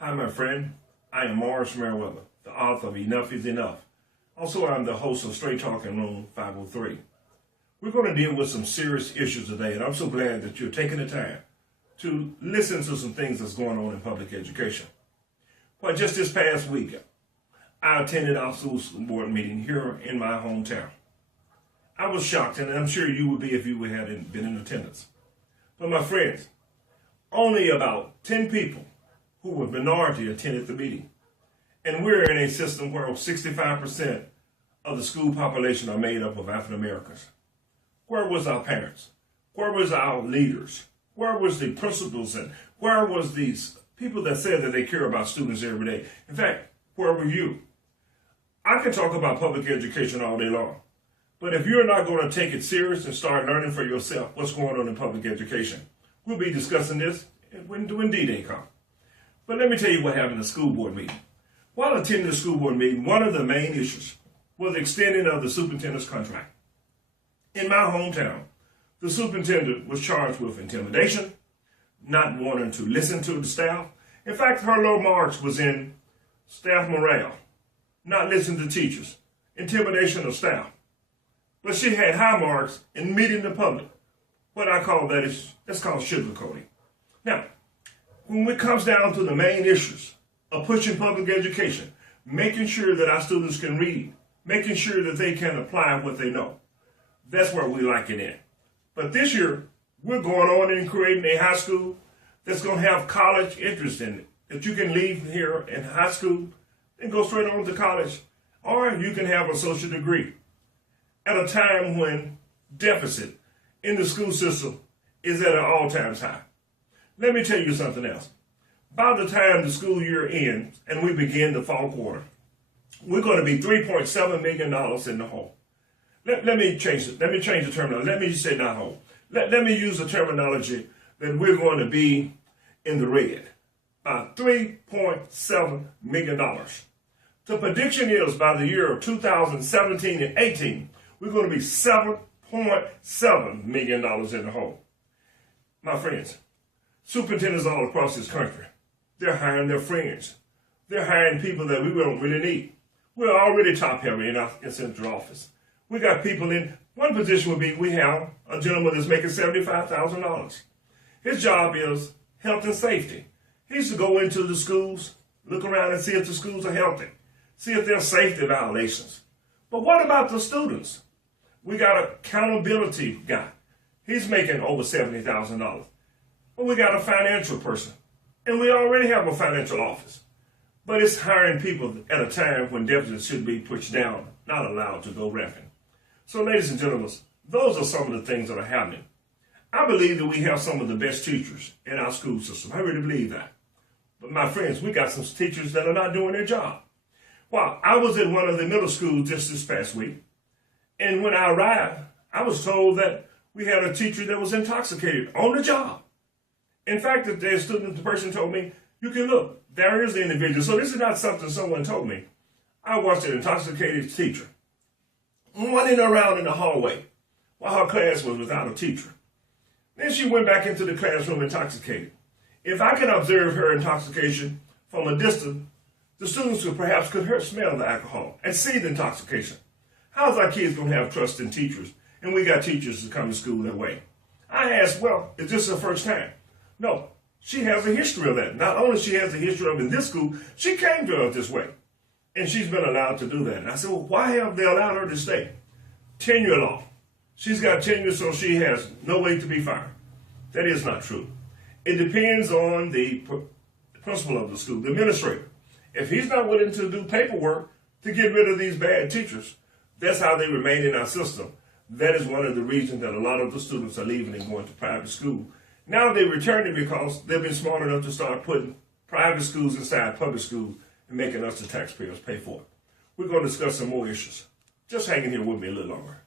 Hi, my friend. I am Morris Merriweather, the author of Enough is Enough. Also, I'm the host of Straight Talking Room 503. We're going to deal with some serious issues today, and I'm so glad that you're taking the time to listen to some things that's going on in public education. Well, just this past week, I attended our school board meeting here in my hometown. I was shocked, and I'm sure you would be if you hadn't been in attendance. But my friends, only about 10 people who were minority attended the meeting. And we're in a system where 65% of the school population are made up of African Americans. Where was our parents? Where was our leaders? Where was the principals and where was these people that said that they care about students every day? In fact, where were you? I can talk about public education all day long, but if you're not going to take it serious and start learning for yourself what's going on in public education, we'll be discussing this when D-Day comes. But let me tell you what happened in the school board meeting. While attending the school board meeting, one of the main issues was the extending of the superintendent's contract. In my hometown, the superintendent was charged with intimidation, not wanting to listen to the staff. In fact, her low marks was in staff morale, not listening to teachers, intimidation of staff. But she had high marks in meeting the public. What I call that's called sugarcoating. Now, when it comes down to the main issues of pushing public education, making sure that our students can read, making sure that they can apply what they know, that's where we like it in. But this year, we're going on and creating a high school that's going to have college interest in it, that you can leave here in high school and go straight on to college, or you can have an associate degree at a time when deficit in the school system is at an all-time high. Let me tell you something else. By the time the school year ends and we begin the fall quarter, we're going to be $3.7 million in the hole. Let me change it. Let me change the terminology. Let me say not hole. Let me use the terminology that we're going to be in the red by $3.7 million. The prediction is by the year of 2017 and 18, we're going to be $7.7 million in the hole. My friends, superintendents all across this country, they're hiring their friends. They're hiring people that we don't really need. We're already top heavy in our central office. We got people in, one position would be, we have a gentleman that's making $75,000. His job is health and safety. He used to go into the schools, look around and see if the schools are healthy, see if there are safety violations. But what about the students? We got an accountability guy. He's making over $70,000. But we got a financial person, and we already have a financial office. But it's hiring people at a time when deficits should be pushed down, not allowed to go rampant. So ladies and gentlemen, those are some of the things that are happening. I believe that we have some of the best teachers in our school system. I really believe that. But my friends, we got some teachers that are not doing their job. Well, I was in one of the middle schools just this past week, and when I arrived, I was told that we had a teacher that was intoxicated on the job. In fact, the person told me, you can look, there is the individual. So this is not something someone told me. I watched an intoxicated teacher running around in the hallway while her class was without a teacher. Then she went back into the classroom intoxicated. If I can observe her intoxication from a distance, the students could smell the alcohol and see the intoxication. How's our kids going to have trust in teachers? And we got teachers that come to school that way. I asked, well, is this her first time? No, she has a history of that. Not only she has a history of it in this school, she came to us this way. And she's been allowed to do that. And I said, well, why have they allowed her to stay? Tenure law. She's got tenure, so she has no way to be fired. That is not true. It depends on the principal of the school, the administrator. If he's not willing to do paperwork to get rid of these bad teachers, that's how they remain in our system. That is one of the reasons that a lot of the students are leaving and going to private school. Now they're returning because they've been smart enough to start putting private schools inside public schools and making us, the taxpayers, pay for it. We're going to discuss some more issues. Just hang in here with me a little longer.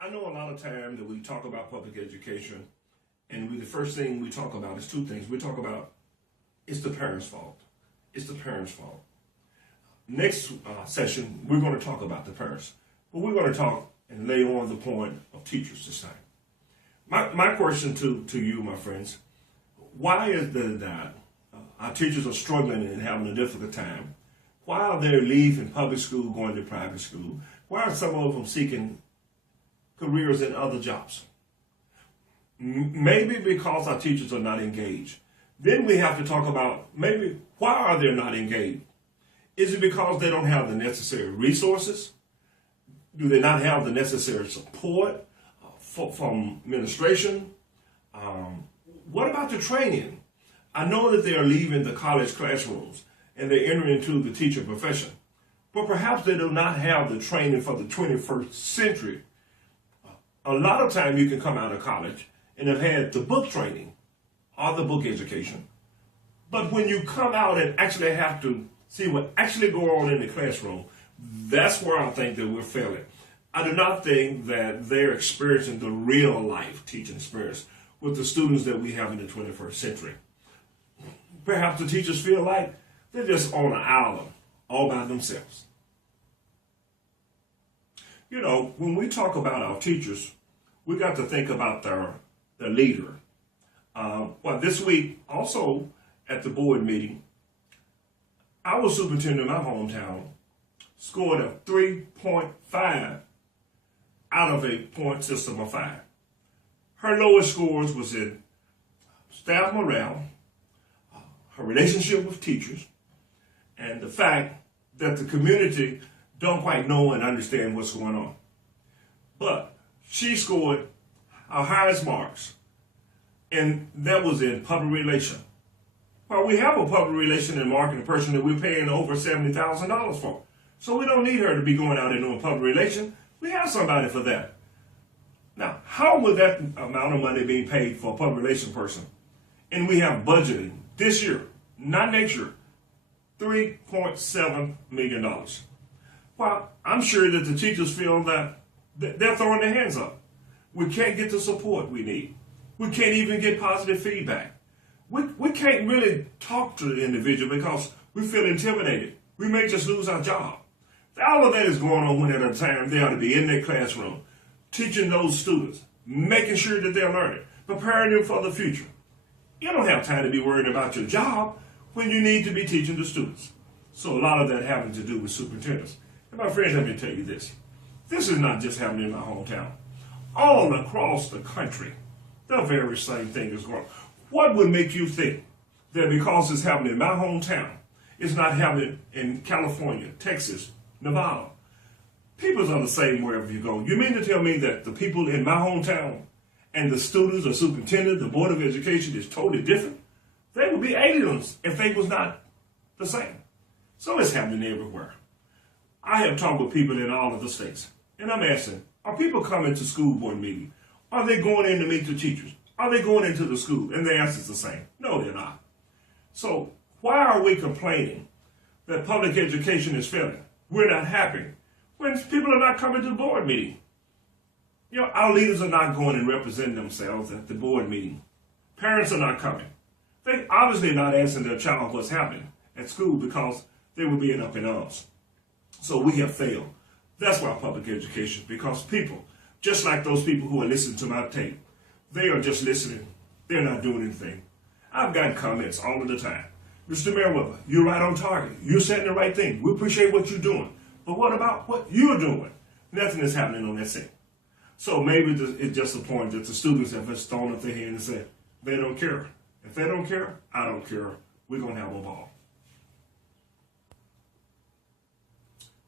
I know a lot of time that we talk about public education, and the first thing we talk about is two things. We talk about it's the parents' fault. It's the parents' fault. Next session, we're going to talk about the parents. But we're going to talk and lay on the point of teachers this time. My question to you, my friends, why is it that Our teachers are struggling and having a difficult time. Why are they leaving public school, going to private school? Why are some of them seeking careers in other jobs? Maybe because our teachers are not engaged. Then we have to talk about maybe why are they not engaged? Is it because they don't have the necessary resources? Do they not have the necessary support from administration? What about the training? I know that they are leaving the college classrooms and they're entering into the teacher profession, but perhaps they do not have the training for the 21st century. A lot of time you can come out of college and have had the book training or the book education, but when you come out and actually have to see what actually goes on in the classroom, that's where I think that we're failing. I do not think that they're experiencing the real life teaching experience with the students that we have in the 21st century. Perhaps the teachers feel like they're just on an island all by themselves. You know, when we talk about our teachers, we got to think about their leader. Well, this week, also at the board meeting, our superintendent in my hometown scored a 3.5 out of a point system of 5. Her lowest scores was in staff morale, her relationship with teachers, and the fact that the community don't quite know and understand what's going on. But she scored our highest marks, and that was in public relation. Well, we have a public relation and marketing person that we're paying over $70,000 for. So we don't need her to be going out and doing public relation. We have somebody for that. Now, how would that amount of money be paid for a public relation person? And we have budgeted this year, not next year, $3.7 million. Well, I'm sure that the teachers feel that they're throwing their hands up. We can't get the support we need. We can't even get positive feedback. We can't really talk to the individual because we feel intimidated. We may just lose our job. All of that is going on one at a time. They ought to be in their classroom, teaching those students, making sure that they're learning, preparing them for the future. You don't have time to be worried about your job when you need to be teaching the students. So a lot of that having to do with superintendents. And my friends, let me tell you this. This is not just happening in my hometown. All across the country, the very same thing is going on. What would make you think that because it's happening in my hometown, it's not happening in California, Texas, Nevada? People are the same wherever you go. You mean to tell me that the people in my hometown and the students, the superintendent, the Board of Education is totally different? They would be aliens if they was not the same. So it's happening everywhere. I have talked with people in all of the states, and I'm asking, are people coming to school board meetings? Are they going in to meet the teachers? Are they going into the school? And the answer is the same. No, they're not. So why are we complaining that public education is failing? We're not happy when people are not coming to the board meeting. You know, our leaders are not going and representing themselves at the board meeting. Parents are not coming. They obviously not asking their child what's happening at school because they were being up in arms. So we have failed. That's why public education, because people, just like those people who are listening to my tape, they are just listening. They're not doing anything. I've gotten comments all of the time. Mr. Merriweather, you're right on target. You're saying the right thing. We appreciate what you're doing. But what about what you're doing? Nothing is happening on that scene. So maybe it's just the point that the students have just thrown up their hand and said, they don't care. If they don't care, I don't care. We're going to have a ball.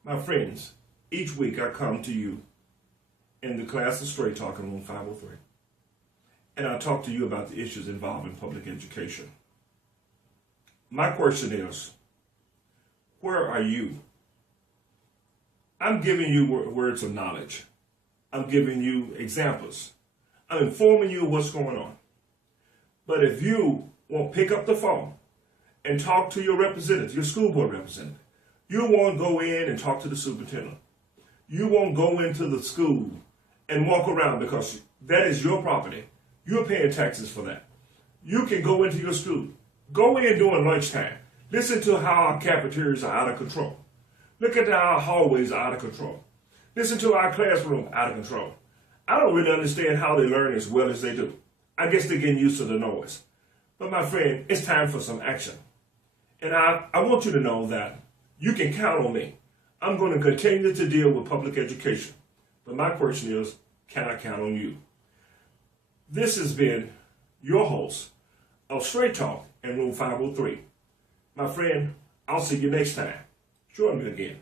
My friends, each week I come to you in the class of Straight Talking Room 503. And I talk to you about the issues involving public education. My question is, where are you? I'm giving you words of knowledge. I'm giving you examples. I'm informing you of what's going on. But if you won't pick up the phone and talk to your representative, your school board representative, you won't go in and talk to the superintendent. You won't go into the school and walk around because that is your property. You're paying taxes for that. You can go into your school. Go in during lunchtime. Listen to how our cafeterias are out of control. Look at how our hallways are out of control. Listen to our classroom out of control. I don't really understand how they learn as well as they do. I guess they're getting used to the noise. But my friend, it's time for some action. And I want you to know that you can count on me. I'm going to continue to deal with public education. But my question is, can I count on you? This has been your host of Straight Talk in Room 503. My friend, I'll see you next time. Join me again.